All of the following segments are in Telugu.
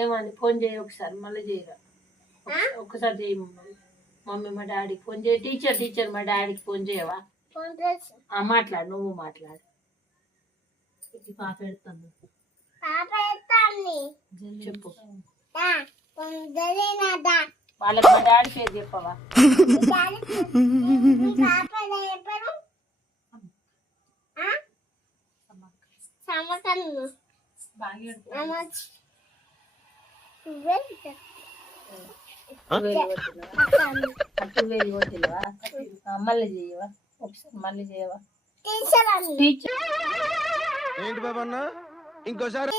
ఏమని ఫోన్ చేయి ఒకసారి, మళ్ళీ చేయరా ఒకసారి చేయి మమ్మీ మా డాడీకి ఫోన్ చేయి. టీచర్ మా డాడీకి ఫోన్ చేయవా? మాట్లాడు, నువ్వు మాట్లాడు. పాప ఎడుతుంది చెప్పు. వాళ్ళకి మా డాడీ పేరు చెప్పవా? మళ్ళీ చేయవా ఒకసారి, మళ్ళీ చేయవా? ఏంటి బాబన్న ఇంకోసారి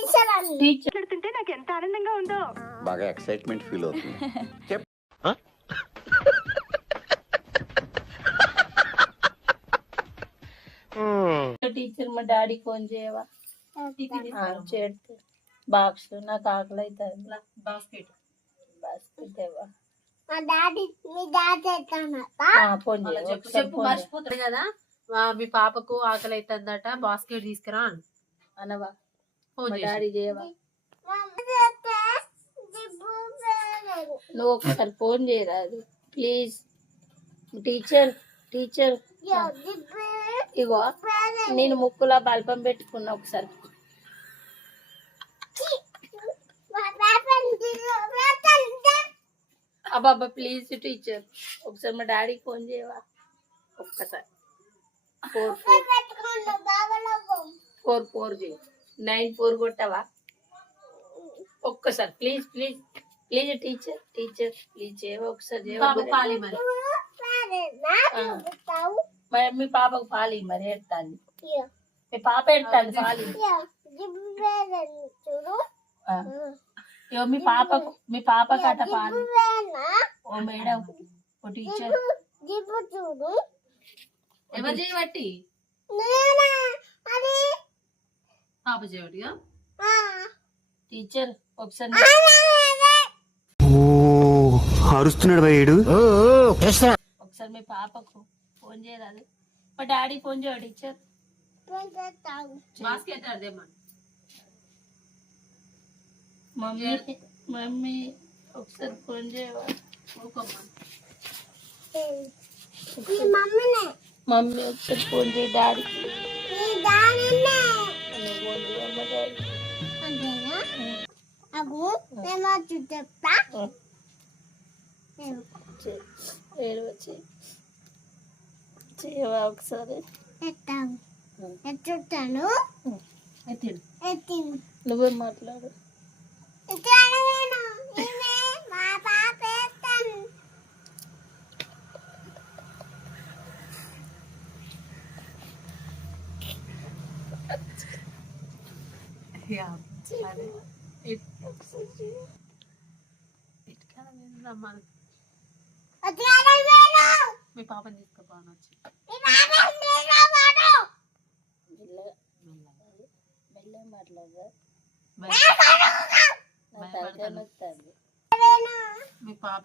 టీచర్ నాకు ఎంత ఆనందంగా ఉందో. బాగా ఎక్సైట్మెంట్ ఫీల్ అవుతుంది. టీచర్ మా డాడీ ఫోన్ చేయవా? చేస్తే బాక్స్ నాకు ఆకలి అవుతుంది. బాస్కెట్ ఇవ్వా? ఫోన్ చెప్పు మర్చిపోతాడు కదా. మీ పాపకు ఆకలి అవుతుందట, బాస్కెట్ తీసుకురా అనవా? డాడీ చేయవా? నువ్వు ఒకసారి ఫోన్ చేయరాదు ప్లీజ్. టీచర్ ఇగో నేను ముక్కులో బల్బం పెట్టుకున్నా, ఒకసారి అబ్బాబ్బా ప్లీజ్ టీచర్ ఒకసారి మా డాడీకి ఫోన్ చేయవా? ఒక్కసారి 4 చేయి, 9 కొట్టవా? ఒక్కసారి ప్లీజ్ టీచర్ ప్లీజ్ చేయవా? ఒకసారి మరి మీ పాపకు పాలి మరి ఎడతాను. మీ పాప ఎడతాను పాలి. మీ పాపకు అట పాలి. ఓ మేడం ఓ టీచర్ ఎవరు చేయబట్టి పాప చేయబట్టి టీచర్ ఒకసారి అరుస్తున్నాడు భయ్యుడు. ఒకసారి మీ పాపకు ఫోన్ చేయరాదు? మా డాడీ ఫోన్ చేయవు టీచర్? బాస్కెట్ అదేమా మమ్మీ ఒకసారి ఫోన్ చేయవా? మమ్మీ ఒకసారి ఫోన్ చేయ డాడీకి. చేయవా ఒకసారి? నువ్వే మాట్లాడు. మీ పాపని తీసుకుపోను వచ్చి మెల్లగా మాట్లాడదా? మీ పాప